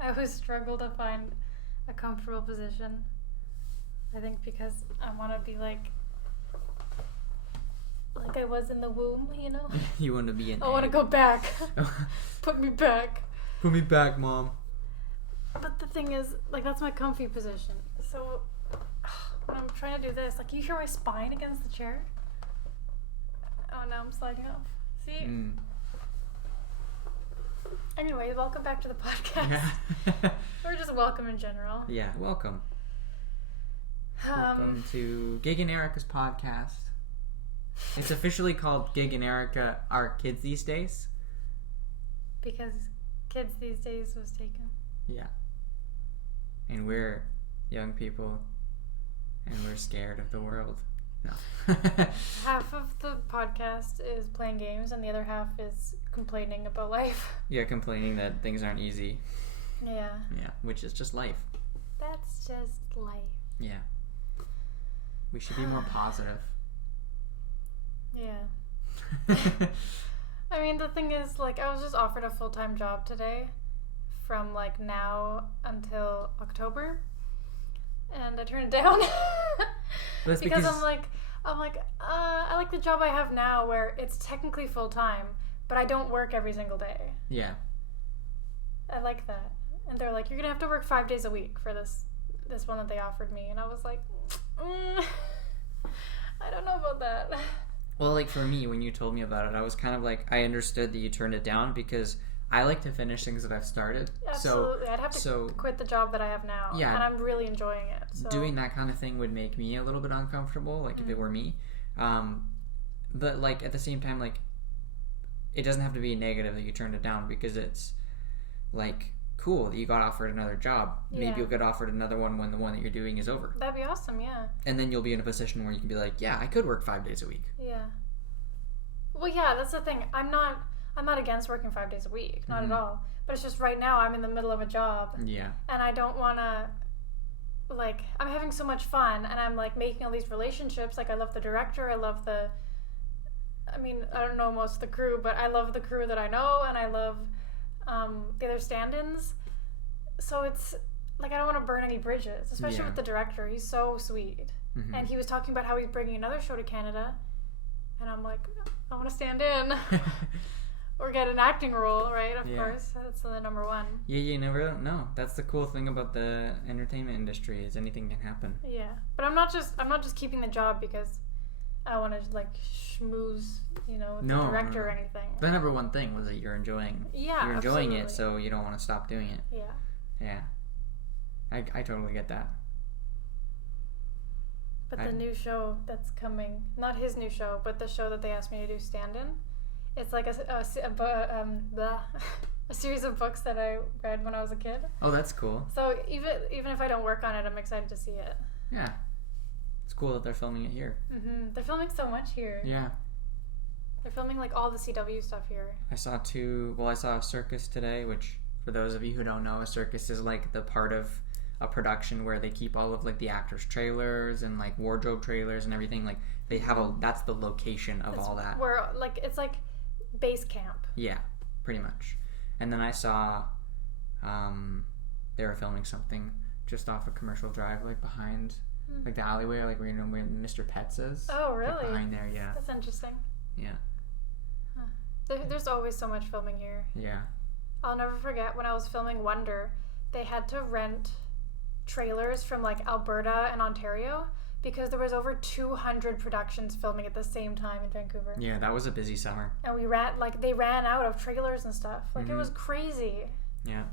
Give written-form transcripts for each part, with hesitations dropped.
I always struggle to find a comfortable position. I think because I want to be like I was in the womb, you know? You want to be in I want to go back. Put me back. Put me back, Mom. But the thing is, like, that's my comfy position. So when I'm trying to do this, like, you hear my spine against the chair? Oh, now I'm sliding off. See? Anyway, welcome back to the podcast. Yeah. Or just welcome in general. Yeah, welcome. Welcome to Gig and Erika's podcast. It's officially called Gig and Erika Are Kids These Days. Because Kids These Days was taken. Yeah. And we're young people, and we're scared of the world. No. Half of the podcast is playing games, and the other half is complaining about life. Yeah, complaining that things aren't easy. Yeah. Yeah, which is just life. That's just life. Yeah. We should be more positive. Yeah. I mean, the thing is, like, I was just offered a full-time job today from, like, now until October. And I turned it down. because I'm like, I like the job I have now where it's technically full-time, but I don't work every single day. Yeah. I like that. And they're like, you're going to have to work 5 days a week for this one that they offered me. And I was like, I don't know about that. Well, like, for me, when you told me about it, I was kind of like, I understood that you turned it down because I like to finish things that I've started. Absolutely. I'd have to quit the job that I have now. Yeah. And I'm really enjoying it. So. Doing that kind of thing would make me a little bit uncomfortable, like, if it were me. But, like, at the same time, like, it doesn't have to be negative that you turned it down because it's, like, cool that you got offered another job. Yeah. Maybe you'll get offered another one when the one that you're doing is over. That'd be awesome, yeah. And then you'll be in a position where you can be like, yeah, I could work 5 days a week. Yeah. Well, yeah, that's the thing. I'm not against working 5 days a week, not at all. But it's just right now I'm in the middle of a job. Yeah. And I don't want to, like, I'm having so much fun and I'm, like, making all these relationships. Like, I love the director. I love I don't know most of the crew, but I love the crew that I know and I love the other stand-ins. So it's, like, I don't want to burn any bridges, especially with the director. He's so sweet. Mm-hmm. And he was talking about how he's bringing another show to Canada. And I'm like, I want to stand in. Or get an acting role, right? Of course. That's the number one. Yeah, you never know. That's the cool thing about the entertainment industry is anything can happen. Yeah. But I'm not just keeping the job because I want to, like, schmooze, with the director or anything. The number one thing was that you're enjoying it, so you don't want to stop doing it. Yeah. Yeah. I totally get that. But the new show that's coming, not his new show, but the show that they asked me to do stand-in, it's like a series of books that I read when I was a kid. Oh, that's cool. So even if I don't work on it, I'm excited to see it. Yeah. It's cool that they're filming it here. Mm-hmm. They're filming so much here. Yeah. They're filming, like, all the CW stuff here. I saw a circus today, which, for those of you who don't know, a circus is, like, the part of a production where they keep all of, like, the actors' trailers and, like, wardrobe trailers and everything. Like, they have that's the location of all that. Where, like, it's like base camp. Yeah, pretty much. And then I saw they were filming something just off a Commercial Drive, like, behind, like, the alleyway, like, where Mr. Pets is. Oh, really? Like, behind there, yeah. That's interesting. Yeah. Huh. There's always so much filming here. Yeah. I'll never forget when I was filming Wonder, they had to rent trailers from, like, Alberta and Ontario because there was over 200 productions filming at the same time in Vancouver. Yeah, that was a busy summer. And they ran out of trailers and stuff. Like, it was crazy. Yeah.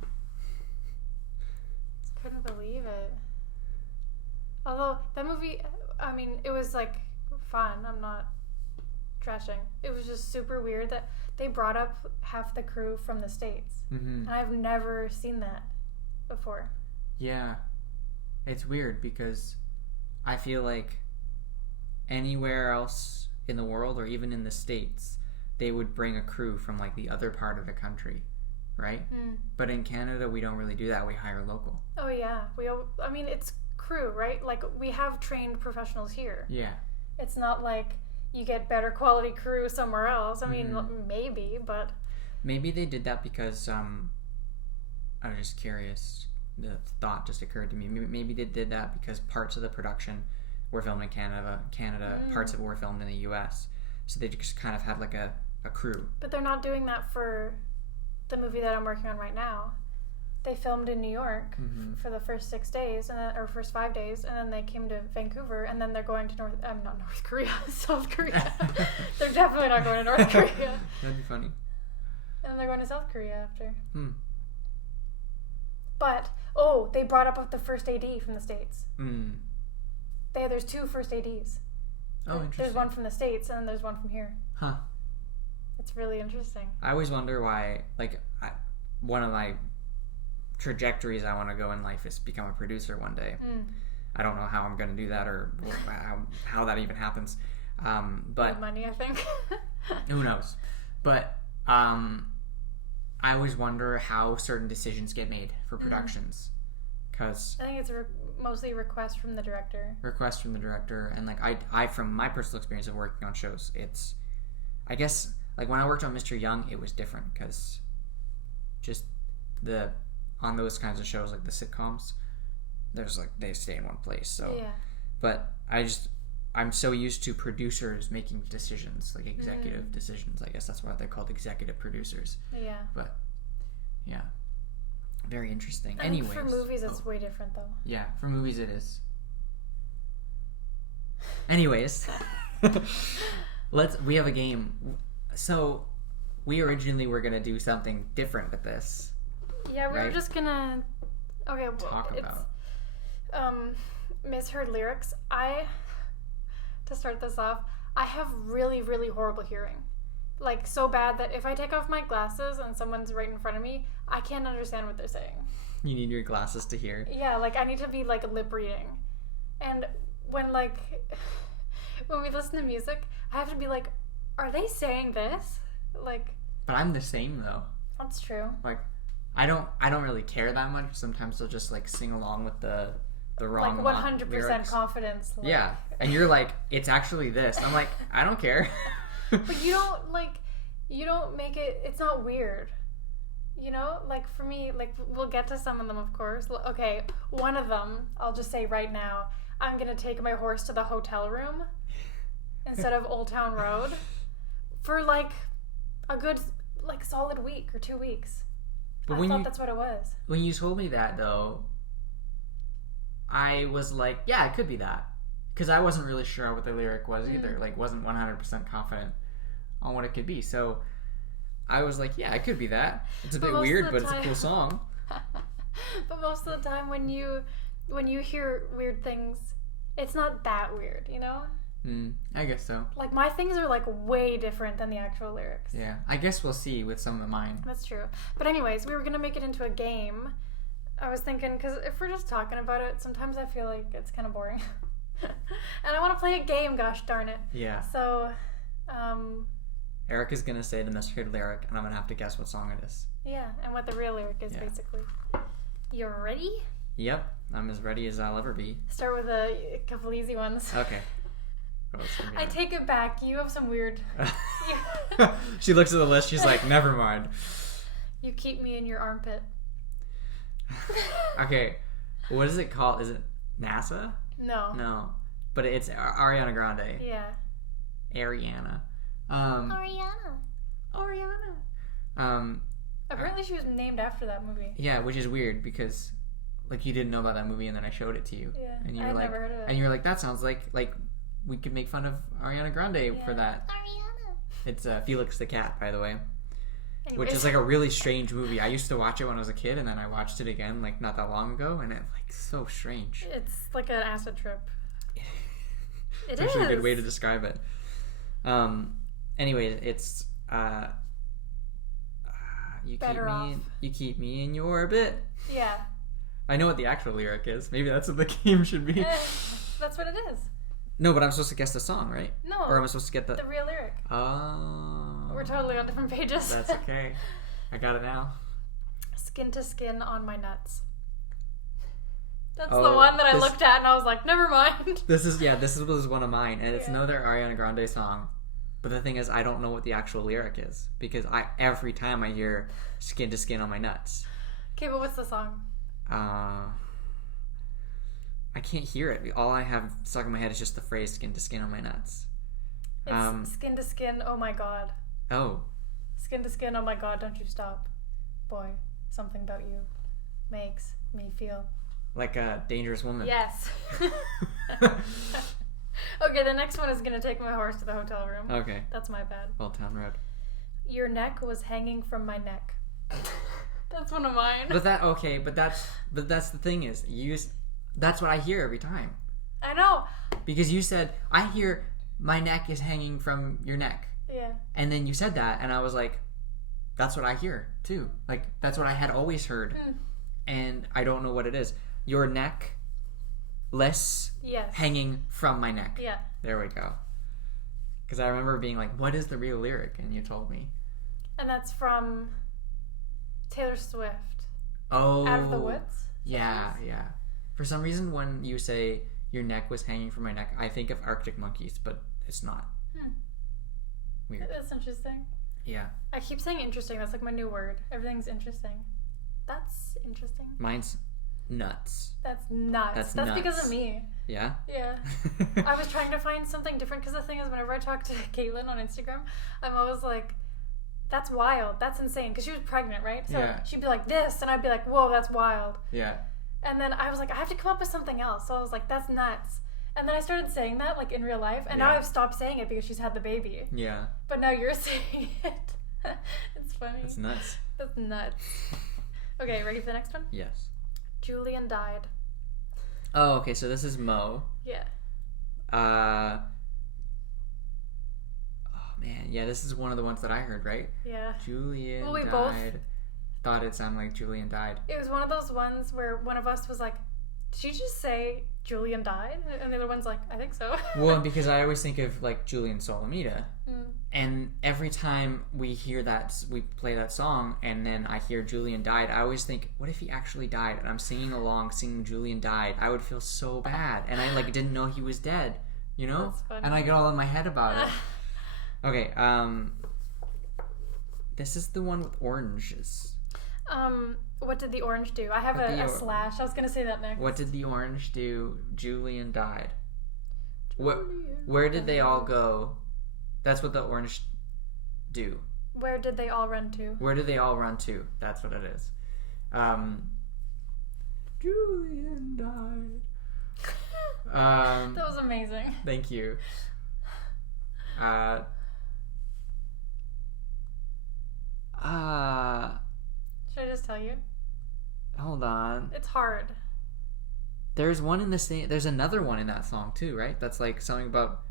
Just couldn't believe it. Although, that movie, it was, like, fun. I'm not trashing. It was just super weird that they brought up half the crew from the States. Mm-hmm. And I've never seen that before. Yeah. It's weird because I feel like anywhere else in the world or even in the States, they would bring a crew from, like, the other part of the country, right? Mm. But in Canada, we don't really do that. We hire local. Oh, yeah. It's crew, right? Like, we have trained professionals here. Yeah. It's not like you get better quality crew somewhere else. Maybe, but... Maybe they did that because I was just curious. The thought just occurred to me. Maybe they did that because parts of the production were filmed in Canada, parts of it were filmed in the US. So they just kind of had like a crew. But they're not doing that for the movie that I'm working on right now. They filmed in New York for the first 6 days, or first 5 days, and then they came to Vancouver, and then they're going to not North Korea, South Korea. They're definitely not going to North Korea. That'd be funny. And then they're going to South Korea after. But, they brought up the first AD from the States. There's 2 first ADs. Oh, interesting. There's one from the States, and then there's one from here. Huh. It's really interesting. I always wonder why, one of my trajectories I want to go in life is become a producer one day. I don't know how I'm going to do that or how that even happens. But money, I think. Who knows? But I always wonder how certain decisions get made for productions. Because I think it's mostly request from the director. And I from my personal experience of working on shows, it's, I guess, when I worked on Mr. Young, it was different because just on those kinds of shows, the sitcoms, there's they stay in one place. So, yeah. But I'm so used to producers making decisions, executive decisions. I guess that's why they're called executive producers. Yeah. But yeah, very interesting. Anyways, for movies, it's way different though. Yeah, for movies it is. Anyways, we have a game. So we originally were gonna do something different with this. Yeah, we were just gonna talk about misheard lyrics. To start this off, I have really, really horrible hearing. So bad that if I take off my glasses and someone's right in front of me, I can't understand what they're saying. You need your glasses to hear. Yeah, I need to be lip reading. And when when we listen to music, I have to be are they saying this? But I'm the same though. That's true. I don't really care that much. Sometimes I'll just sing along with the wrong 100% lyrics. confidence. Yeah, and you're it's actually this. I'm I don't care. But you don't make it. It's not weird. For me, we'll get to some of them, of course. Okay, one of them I'll just say right now. I'm gonna take my horse to the hotel room instead of Old Town Road for a good solid week or 2 weeks. But I thought that's what it was. When you told me that, though, I was yeah, it could be that. Because I wasn't really sure what the lyric was either. Wasn't 100% confident on what it could be. So I was yeah, it could be that. It's a bit weird, but it's a cool song. But most of the time when you hear weird things, it's not that weird, I guess so. My things are way different than the actual lyrics. Yeah, I guess we'll see with some of mine. That's true. But anyways, we were gonna make it into a game. I was thinking, because if we're just talking about it, sometimes I feel it's kind of boring. And I want to play a game, gosh darn it. Yeah. So, Erika's gonna say the misheard lyric, and I'm gonna have to guess what song it is. Yeah, and what the real lyric is, basically. You ready? Yep, I'm as ready as I'll ever be. Start with a couple easy ones. Okay. I take it back. You have some weird... She looks at the list. She's never mind. You keep me in your armpit. Okay. What is it called? Is it NASA? No. But it's Ariana Grande. Yeah. Ariana. Apparently she was named after that movie. Yeah, which is weird because you didn't know about that movie and then I showed it to you. Yeah. And you were never heard of it. And you were that sounds like we could make fun of Ariana Grande for that. Ariana. It's Felix the Cat, by the way. Anyways. Which is a really strange movie. I used to watch it when I was a kid, and then I watched it again not that long ago, and it's so strange. It's like an acid trip. It's actually a good way to describe it. Anyways, it's you keep me in your orbit. Yeah. I know what the actual lyric is. Maybe that's what the game should be. That's what it is. No, but I'm supposed to guess the song, right? No. Or am I supposed to get the real lyric? Oh. We're totally on different pages. That's okay. I got it now. Skin to skin on my nuts. That's the one that I looked at and I was never mind. This was one of mine, and it's another Ariana Grande song. But the thing is, I don't know what the actual lyric is because every time I hear "skin to skin on my nuts," Okay, but what's the song? I can't hear it. All I have stuck in my head is just the phrase "skin to skin on my nuts." It's skin to skin. Oh my god. Oh. Skin to skin. Oh my god. Don't you stop, boy. Something about you makes me feel like a dangerous woman. Yes. Okay, the next one is gonna take my horse to the hotel room. Okay. That's my bad. Old Town Road. Your neck was hanging from my neck. That's one of mine. But that's the thing is, that's what I hear every time. I know. Because you said, I hear my neck is hanging from your neck. Yeah. And then you said that, and I was like, that's what I hear too. Like, that's what I had always heard. And I don't know what it is. Your neck less hanging from my neck. Yeah. There we go. Because I remember being like, what is the real lyric? And you told me. And that's from Taylor Swift. Oh. Out of the Woods? Yeah, yeah. For some reason, when you say your neck was hanging from my neck, I think of Arctic Monkeys, but it's not. Weird. That's interesting. Yeah. I keep saying interesting. That's like my new word. Everything's interesting. That's interesting. Mine's nuts. That's nuts. That's nuts. Because of me. Yeah? Yeah. I was trying to find something different because the thing is, whenever I talk to Caitlin on Instagram, I'm always like, that's wild. That's insane. Because she was pregnant, right? So she'd be like this, and I'd be like, whoa, that's wild. Yeah. And then I was like, I have to come up with something else. So I was like, that's nuts. And then I started saying that, like, in real life. And now I've stopped saying it because she's had the baby. Yeah. But now you're saying it. It's funny. That's nuts. That's nuts. Okay, ready for the next one? Yes. Julian died. Oh, okay. So this is Mo. Yeah. Oh, man. Yeah, this is one of the ones that I heard, right? Yeah. Julian died. Both thought it sounded like Julian died. It was one of those ones where one of us was like, did you just say Julian died? And the other one's like, I think so. Well, because I always think of like Julian Solomita. And every time we play that song, and then I hear Julian died, I always think, what if he actually died? And I'm singing along, singing Julian died. I would feel so bad. And I like didn't know he was dead, you know? That's funny. And I get all in my head about it. Okay, this is the one with oranges. What did the orange do? I have a slash. I was going to say that next. What did the orange do? Julian died. Where did they all go? That's what the orange do. Where did they all run to? Where did they all run to? That's what it is. Julian died. That was amazing. Thank you. Should I just tell you? Hold on. It's hard. There's another one in that song too, right? That's like something about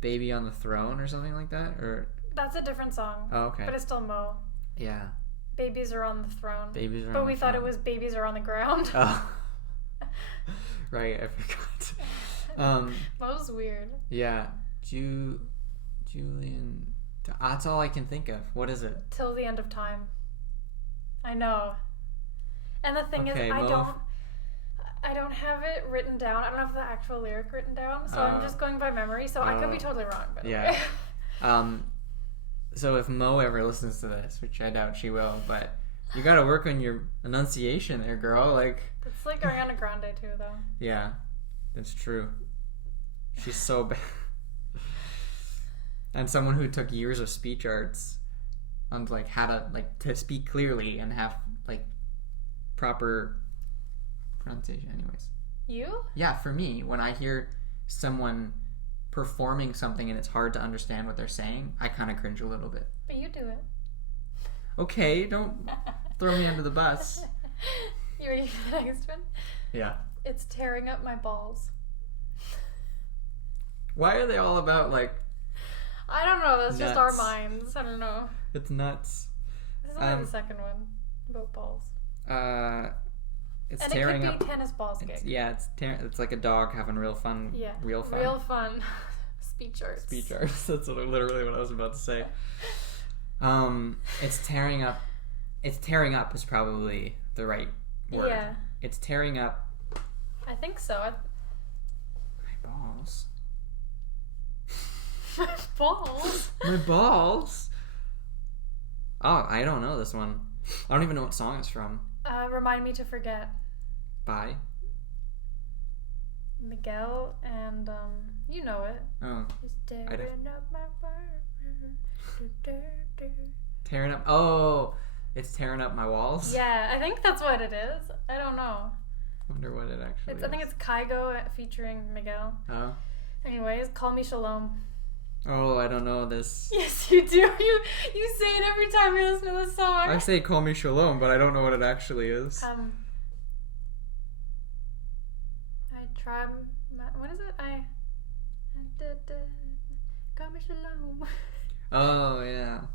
baby on the throne or something like that, or that's a different song. Oh, okay. But it's still Mo. Yeah. Babies are on the throne. Babies are but on we the thought throne. It was babies are on the ground. Oh. Right, I forgot. Mo's weird. Yeah. Julian. That's all I can think of. What is it? Till the end of time. I know. And the thing is, I don't have it written down. I don't have the actual lyric written down, so I'm just going by memory. So I could be totally wrong. By the way. So if Mo ever listens to this, which I doubt she will, but you got to work on your enunciation there, girl. Like it's like Ariana Grande too, though. Yeah, that's true. She's so bad. And someone who took years of speech arts on like how to to speak clearly and have like proper pronunciation. Anyways. You? Yeah, for me, when I hear someone performing something and it's hard to understand what they're saying, I kind of cringe a little bit. But you do it. Okay, don't throw me under the bus. You ready for the next one? Yeah. It's tearing up my balls. Why are they all about like I don't know, that's nuts. Just our minds. I don't know. It's nuts. This is only the second one about balls. It's and tearing it up. could be tennis balls gig. Yeah, it's like a dog having real fun. Yeah, real fun. Real fun. Speech arts. Speech arts. That's literally what I was about to say. It's tearing up. It's tearing up is probably the right word. Yeah. It's tearing up. I think so. My balls. My balls. My balls. Oh, I don't know this one. I don't even know what song it's from. Remind Me to Forget. By? Miguel and, you know it. Oh. He's tearing up my world. Tearing up... Oh! It's Tearing Up My Walls? Yeah, I think that's what it is. I don't know. Wonder what it actually is. I think it's Kygo featuring Miguel. Oh. Anyways, Call Me Shalom. Oh, I don't know this. Yes, you do. You say it every time you listen to the song. I say Call Me Shalom, but I don't know what it actually is. I try... What is it? Call Me Shalom. Oh, yeah.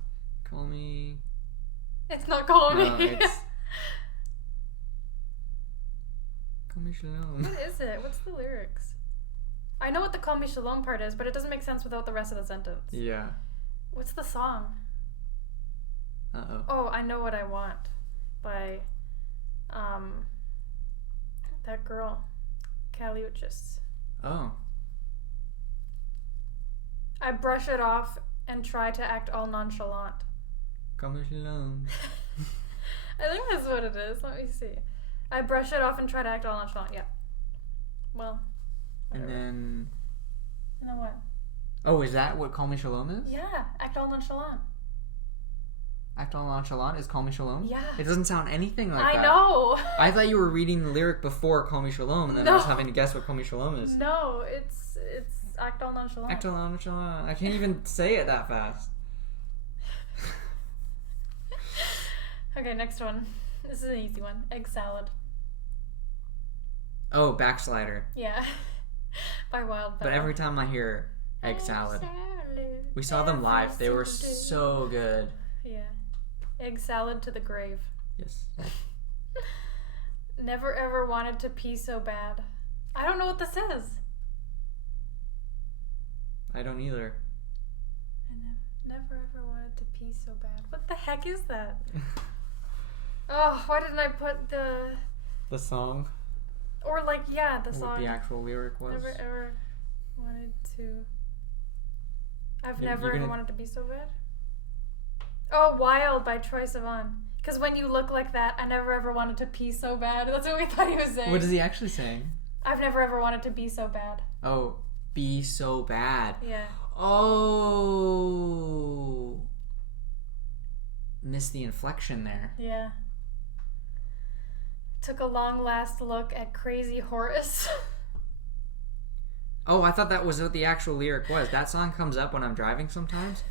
Call Me... It's not Call Me. No, it's... Call Me Shalom. What is it? What's the lyrics? I know what the Call Me Shalom part is, but it doesn't make sense without the rest of the sentence. Yeah. What's the song? Uh-oh. Oh, I Know What I Want by that girl, Caliuchis. Oh. I brush it off and try to act all nonchalant. Call Me Shalom. I think that's what it is. Let me see. I brush it off and try to act all nonchalant. Yeah. Well. Whatever. And then what? Oh, is that what Call Me Shalom is? Yeah, act all nonchalant. Act all nonchalant is Call Me Shalom? Yeah. It doesn't sound anything like that. I know. I thought you were reading the lyric before Call Me Shalom, and then I was having to guess what Call Me Shalom is. No, it's act all nonchalant. Act all nonchalant. I can't even say it that fast. Okay, next one. This is an easy one. Egg salad. Oh, Backslider. Yeah. By Wild Bell. But every time I hear Egg Salad. We saw them live. They were so good. Yeah. Egg salad to the grave. Yes. Never ever wanted to pee so bad. I don't know what this is. I don't either. I never ever wanted to pee so bad. What the heck is that? Oh, why didn't I put the song? Or like, yeah, the song. What the actual lyric was. Never ever wanted to. I've never ever wanted to be so bad. Oh, Wild by Troye Sivan. Because when you look like that, I never ever wanted to pee so bad. That's what we thought he was saying. What is he actually saying? I've never ever wanted to be so bad. Oh, be so bad. Yeah. Oh. Missed the inflection there. Yeah. Took a long last look at Crazy Horace. Oh, I thought that was what the actual lyric was. That song comes up when I'm driving sometimes.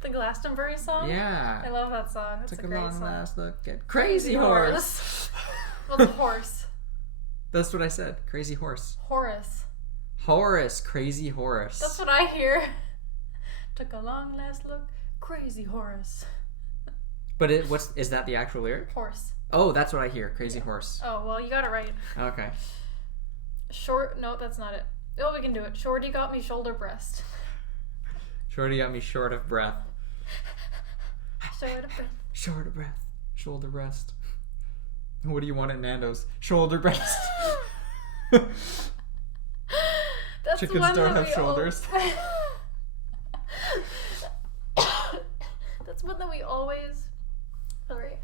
The Glastonbury song? Yeah. I love that song. It's Took a great long song. last look at Crazy Horse. What's a horse? That's what I said. Crazy Horse. Horace. Horace. Crazy Horace. That's what I hear. Took a long last look. Crazy Horace. But is that the actual lyric? Horse. Oh, that's what I hear. Crazy Horse. Oh, well, you got it right. Okay. No, that's not it. Oh, we can do it. Shorty got me shoulder breast. Shorty got me short of breath. Short of breath. Short of breath. Shoulder breast. What do you want at Nando's? Shoulder breast. That's Chickens don't have shoulders. That's one that we always... Sorry.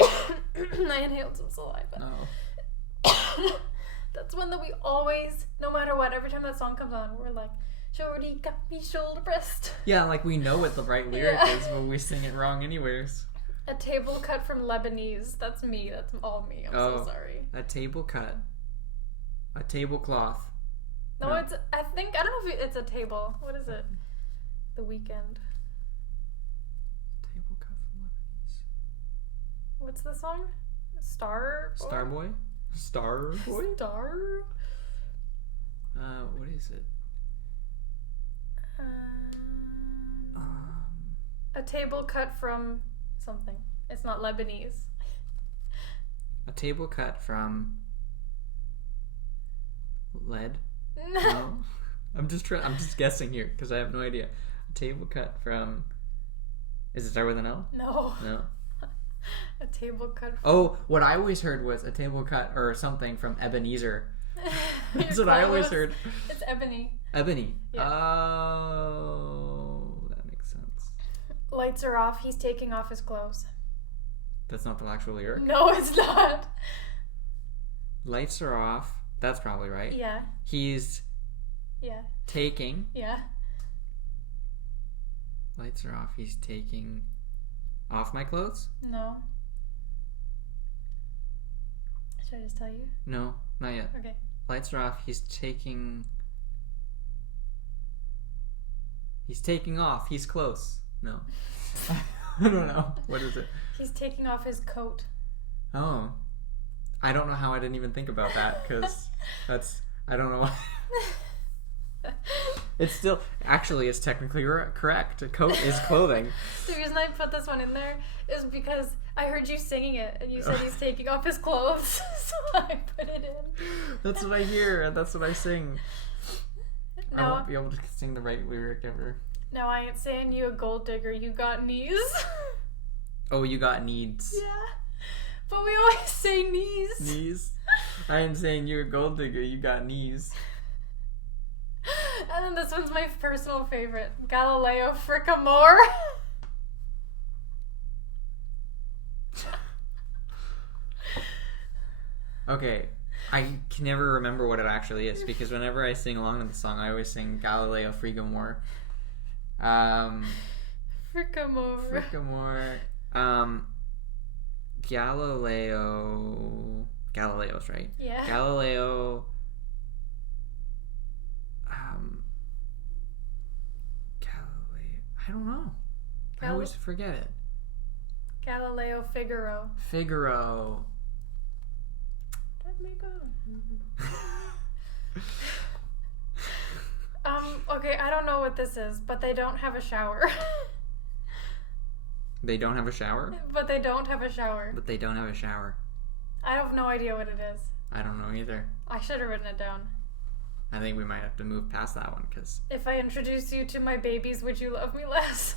I inhaled some saliva. Oh. That's one that we always, no matter what, every time that song comes on, we're like, Shorty got me shoulder breast. Yeah, like we know what the right lyric is, but we sing it wrong anyways. A table cut from Lebanese. That's me. That's all me. I'm so sorry. A table cut. A tablecloth. No, it's, I don't know if it's a table. What is it? The Weekend. Table cut from Lebanese. What's the song? Starboy? Starboy? Star? What is it? A table cut from something. It's not Lebanese. A table cut from lead? No. I'm just guessing here because I have no idea. A table cut from... Is it start with an L? No. No. A table cut from... Oh, what I always heard was a table cut or something from Ebenezer. That's what I always heard. It's Ebony. Ebony. Yeah. Oh, that makes sense. Lights are off. He's taking off his clothes. That's not the actual lyric? No, it's not. Lights are off. That's probably right. Yeah. He's... Yeah. Taking... Yeah. Lights are off. He's taking... Off my clothes? No. Should I just tell you? No, not yet. Okay. Lights are off. He's taking... He's taking off. He's close. No. I don't know. What is it? He's taking off his coat. Oh. I don't know how I didn't even think about that, because that's... I don't know why. It's still... Actually, it's technically correct. A coat is clothing. The reason I put this one in there is because I heard you singing it, and you said he's taking off his clothes, so I put it in. That's what I hear, and that's what I sing. No. I won't be able to sing the right lyric ever. No, I ain't saying you a gold digger, you got knees. Oh, you got needs. Yeah. But we always say knees. Knees? I ain't saying you're a gold digger, you got knees. And then this one's my personal favorite. Galileo Frickamore. Okay. I can never remember what it actually is, because whenever I sing along with the song, I always sing Galileo Frickamore. Frickamore. Galileo's right. Yeah. Galileo. I don't know. I always forget it. Galileo Figaro. Let me go. Okay, I don't know what this is, but they don't have a shower. They don't have a shower? But they don't have a shower. But they don't have a shower. I have no idea what it is. I don't know either. I should have written it down. I think we might have to move past that one, because... If I introduce you to my babies, would you love me less?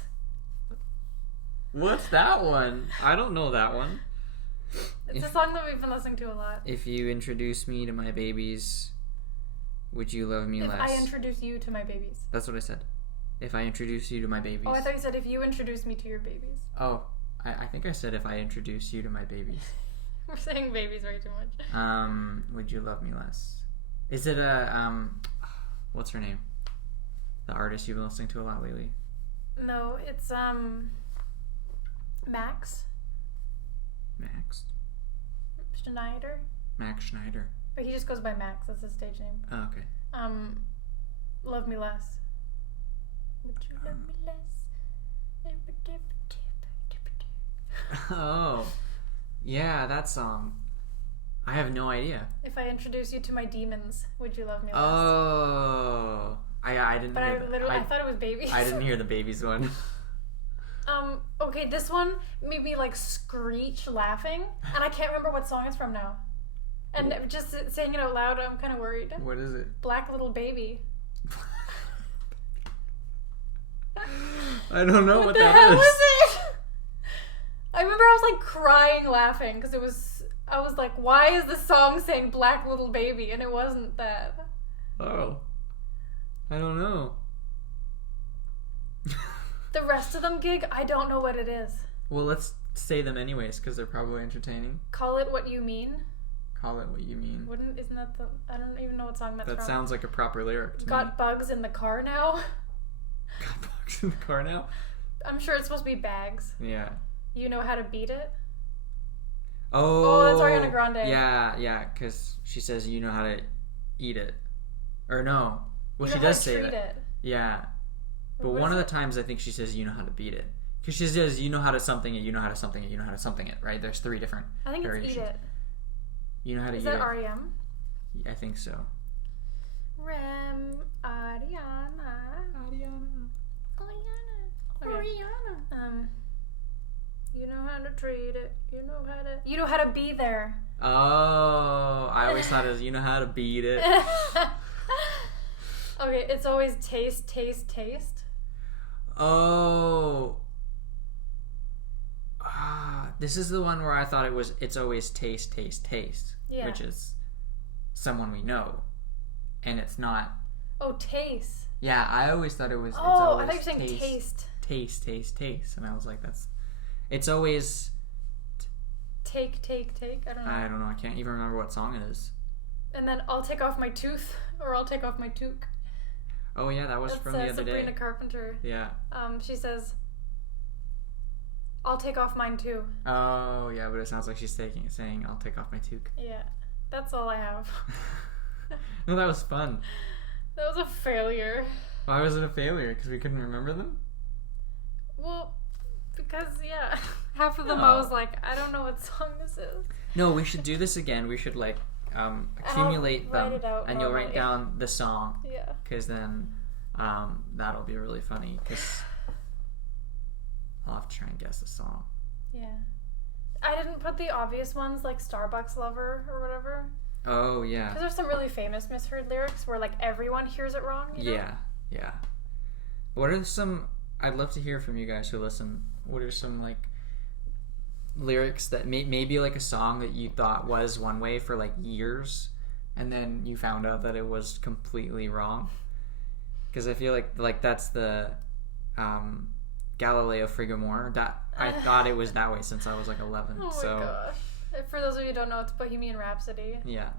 What's that one? I don't know that one. It's a song that we've been listening to a lot. If you introduce me to my babies, would you love me less? If I introduce you to my babies. That's what I said. If I introduce you to my babies. Oh, I thought you said if you introduce me to your babies. Oh, I think I said if I introduce you to my babies. We're saying babies way too much. Would you love me less? Is it a, what's her name? The artist you've been listening to a lot lately? No, it's, Max. Schneider? Max Schneider. But he just goes by Max. That's his stage name. Oh, okay. Love Me Less. Would you love me less? Oh. Yeah, that song. I have no idea. If I introduce you to my demons, would you love me less? Oh. I didn't but hear I thought it was babies. I didn't hear the babies one. Okay, this one made me like screech laughing, and I can't remember what song it's from now. And just saying it out loud, I'm kind of worried. What is it? Black Little Baby. I don't know what that is. What the hell is it? I remember I was like crying laughing because I was like, why is the song saying Black Little Baby? And it wasn't that. Oh. I don't know. The rest of them, Gig, I don't know what it is. Well, let's say them anyways, because they're probably entertaining. Call It What You Mean. Call It What You Mean. Isn't that the... I don't even know what song that's from. That sounds like a proper lyric to me. Got bugs in the car now. Got bugs in the car now? I'm sure it's supposed to be bags. Yeah. You Know How to Beat It. Oh, that's Ariana Grande. Yeah, because she says you know how to eat it. Or no. Well, she does say that. It. Yeah. But one of the times I think she says you know how to beat it. Because she says you know how to something it, you know how to something it, you know how to something it, right? There's 3 different variations. It's Eat It. You know how to eat it. Is that REM? I think so. Rem, Ariana. You know how to treat it. You know how to be there. Oh, I always thought it was you know how to beat it. Okay, it's always taste, taste, taste. Oh. This is the one where I thought it's always taste, taste, taste. Yeah. Which is someone we know. And it's not. Oh, taste. Yeah, I always thought it was. Oh, it's always I thought you were saying taste. Taste, taste, taste. And I was like, it's always take. I don't know. I don't know. I can't even remember what song it is. And then I'll take off my tooth, or I'll take off my toque. Oh yeah, that was from the other day. Sabrina Carpenter. Yeah. She says, "I'll take off mine too." Oh yeah, but it sounds like she's saying, "I'll take off my toque." Yeah, that's all I have. No, that was fun. That was a failure. Why was it a failure? Because we couldn't remember them? Well, because half of them I was like, I don't know what song this is. No, we should do this again. We should accumulate them, and you'll write down the song. Yeah. Because then that'll be really funny. Because I'll have to try and guess the song. Yeah. I didn't put the obvious ones like Starbucks Lover or whatever. Oh yeah. Because there's some really famous Misheard lyrics where like everyone hears it wrong. You know? Yeah. What are some? I'd love to hear from you guys who listen. What are some like lyrics that maybe like a song that you thought was one way for like years, and then you found out that it was completely wrong? Because I feel like that's the Galileo Frigamore. That I thought it was that way since I was like 11. Oh my gosh. For those of you who don't know, it's Bohemian Rhapsody. Yeah.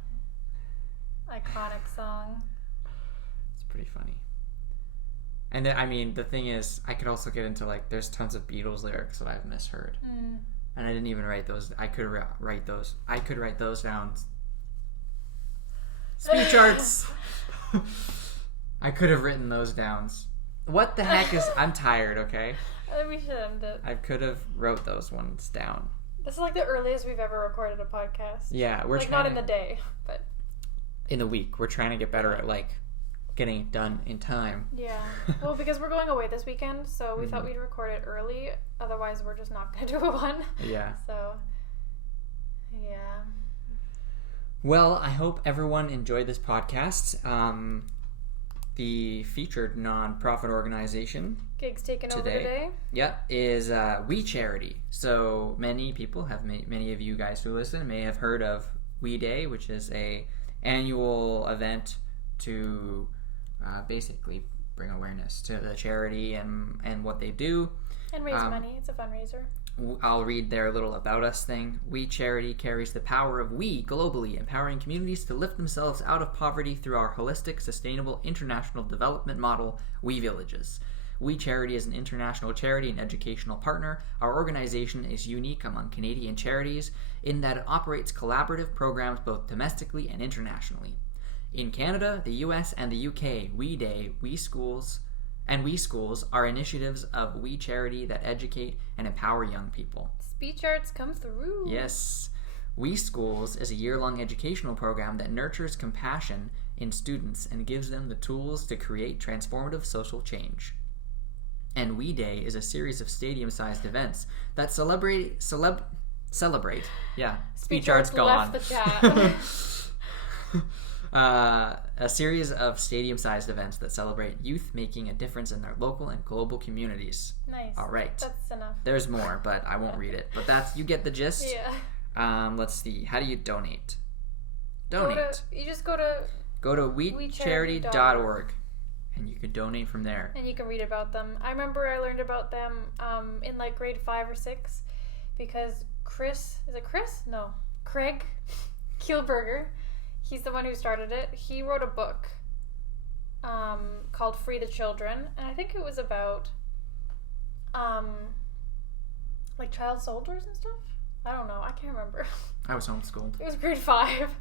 Iconic song. It's pretty funny. And I mean, the thing is, I could also get into like, there's tons of Beatles lyrics that I've misheard. And I didn't even write those. I could write those. I could write those down. Speech arts! I could have written those down. What the heck is... I'm tired, okay? I think we should end it. I could have wrote those ones down. This is like the earliest we've ever recorded a podcast. Yeah, we're like not in the day, but in the week. We're trying to get better at like getting it done in time. Yeah. Well, because we're going away this weekend, so we thought we'd record it early. Otherwise, we're just not going to do a one. Yeah. So, yeah. Well, I hope everyone enjoyed this podcast. The featured non-profit organization Gigs taken over today. Yep, is We Charity. So many people many of you guys who listen may have heard of We Day, which is a annual event to basically bring awareness to the charity and what they do. And raise money. It's a fundraiser. I'll read their little About Us thing. We Charity carries the power of we globally, empowering communities to lift themselves out of poverty through our holistic, sustainable, international development model, We Villages. We Charity is an international charity and educational partner. Our organization is unique among Canadian charities in that it operates collaborative programs both domestically and internationally. In Canada, the US, and the UK, We Day, We Schools are initiatives of We Charity that educate and empower young people. Speech arts come through. Yes. We Schools is a year-long educational program that nurtures compassion in students and gives them the tools to create transformative social change. And We Day is a series of stadium-sized events that celebrate. Yeah, speech arts gone. Left the chat. A series of stadium-sized events that celebrate youth making a difference in their local and global communities. Nice. All right. That's enough. There's more, but I won't read it. But you get the gist. Yeah. Let's see. How do you donate? You just go to wecharity.org, and you can donate from there. And you can read about them. I remember I learned about them in like grade 5 or 6 because Craig Kielberger. He's the one who started it. He wrote a book called Free the Children, and I think it was about like child soldiers and stuff. I don't know. I can't remember. I was homeschooled. It was grade 5,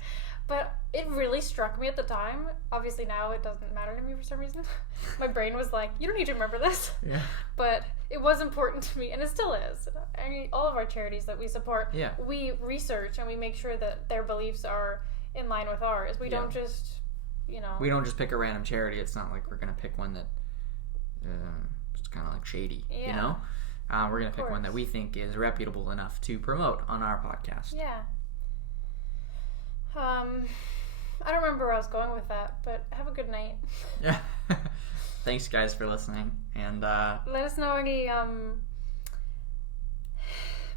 but it really struck me at the time. Obviously now it doesn't matter to me for some reason. My brain was like, you don't need to remember this. Yeah. But it was important to me, and it still is. I mean, all of our charities that we support, we research and we make sure that their beliefs are in line with ours. We don't just, we don't just pick a random charity. It's not like we're going to pick one that it's kind of like shady, you know? We're going to pick one that we think is reputable enough to promote on our podcast. Yeah. I don't remember where I was going with that, but have a good night. Yeah. Thanks, guys, for listening. And let us know any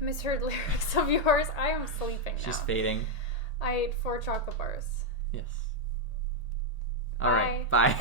misheard lyrics of yours. I am sleeping now. She's fading. I ate 4 chocolate bars. Yes. All right. Bye.